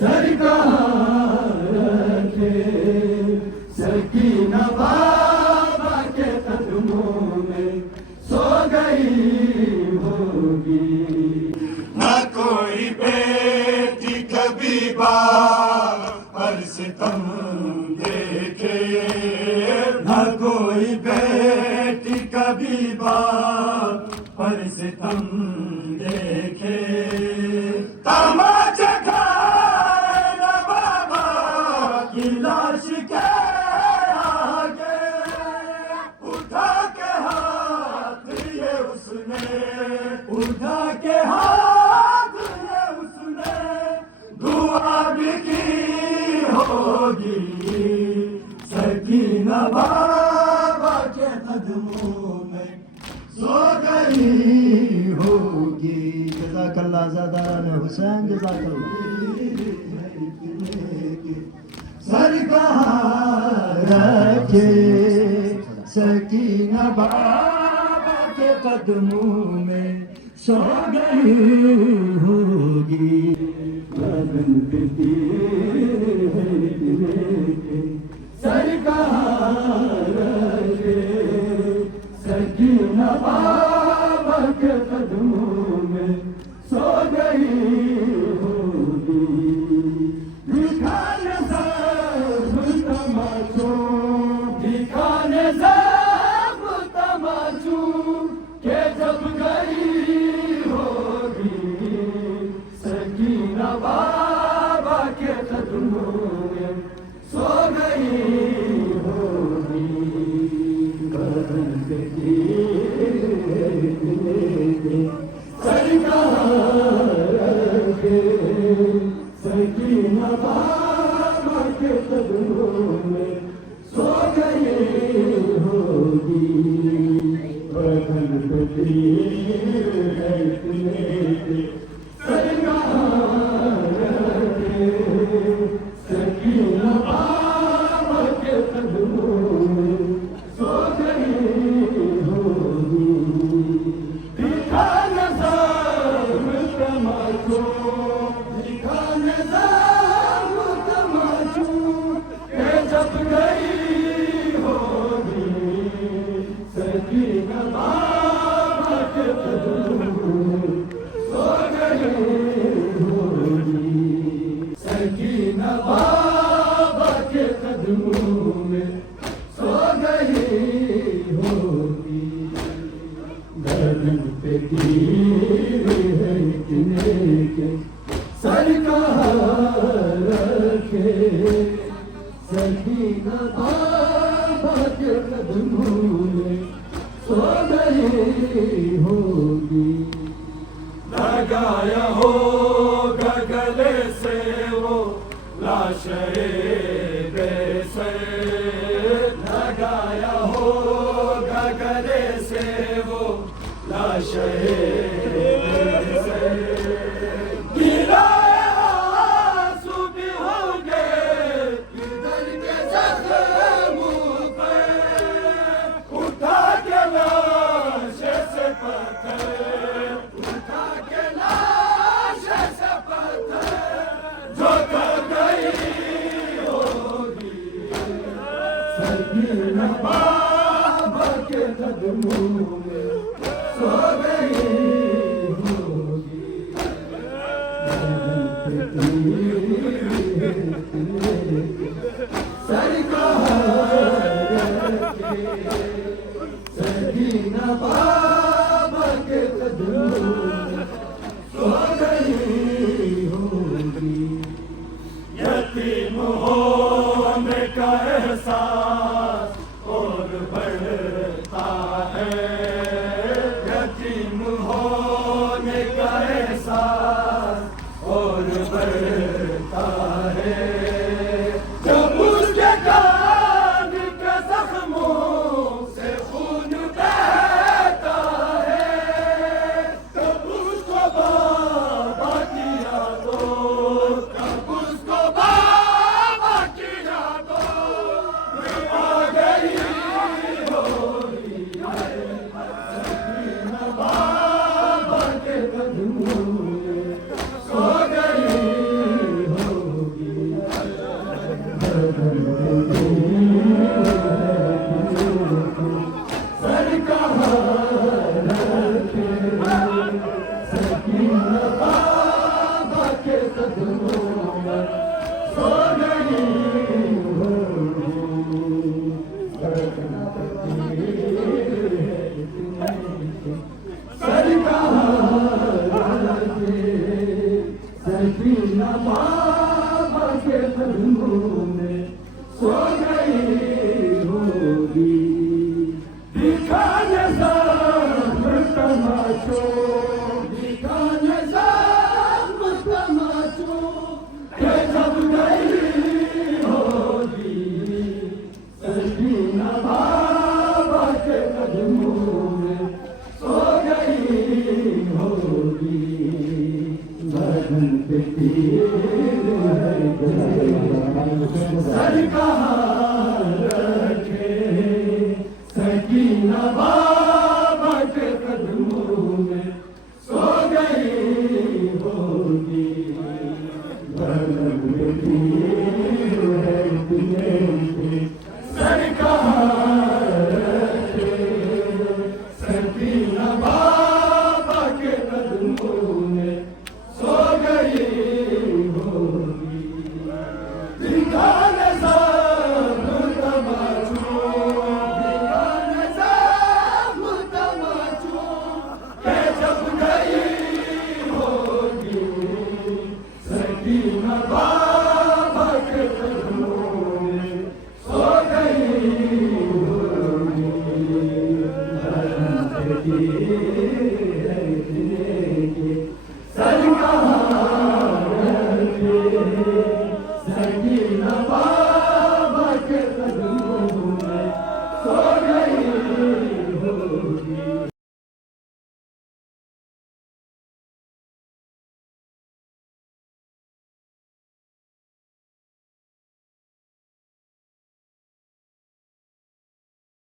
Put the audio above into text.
सरकार रखे सकीना बाबा के कदमों में सो गई होगी। न कोई बेटी कभी बाप पर सितम देखे, न कोई बेटी कभी बाप पर सितम देखे। तमाचा खाए न बाबा की लाश के आगे, उठा के हाथ ये उसने, उठा के हाथ ये उसने दुआ भी की होगी। सकीना बाबा के कदमों में सो गई होगी। जज़ाकल्लाह ज़ादान हुसैन, जज़ाकल्लाह। सरकार रखे सकीना बाबा के कदमों में सो गई होगी। सरकार रखे सकीना बाबा के कदमों में सो गई होगी। दिखाने सब तमाचो, दिखाने सब तमाचो के जब गई होगी। सकीना बाबा के कदमों में सो गई होगी। बदन पे सरकार रखे सकीना बाबा के कदमों में सो गई होगी। बदन पे सरकार रखे सकीना बाबा के कदमों में सो गई होगी। दिखाने सब तमाचो, दिखाने सब तमाचो के जब गई होगी। सकीना बाबा के कदमों में सो गई होगी। सकीना बाबा के कदमों में सो गई होगी। गर्दन पे तीर है किने के सरकार रखे सकीना बाबा के कदमों में सो गई होगी। लगाया होगा गले से वो लाश बेसे, लगाया होगा गले से वो लाश बेसे। गिराए आंसू भी होंगे दिल के जख्मों पे, उठा के लाश से पत्थर, उठा के लाश से पत्थर जो कर गई होगी। सकीना बाबा के कदमों में सो गई होगी। सरकार रखे सकीना बाबा के कदमों में सो गई होगी। यतीम होने का एहसास और बढ़ता है, यतीम होने का एहसास और बढ़ता है। जब उसके कान के जख्मों से खून बहता है, तब उसको सकीना बाबा के कदमों में सो गई होगी। दिखा नज़ाम तमाचो, दिखा नज़ाम तमाचो, के जब गई होगी सकीना बाबा के कदमों में सो गई होगी। लगन पे तीर है सर का हार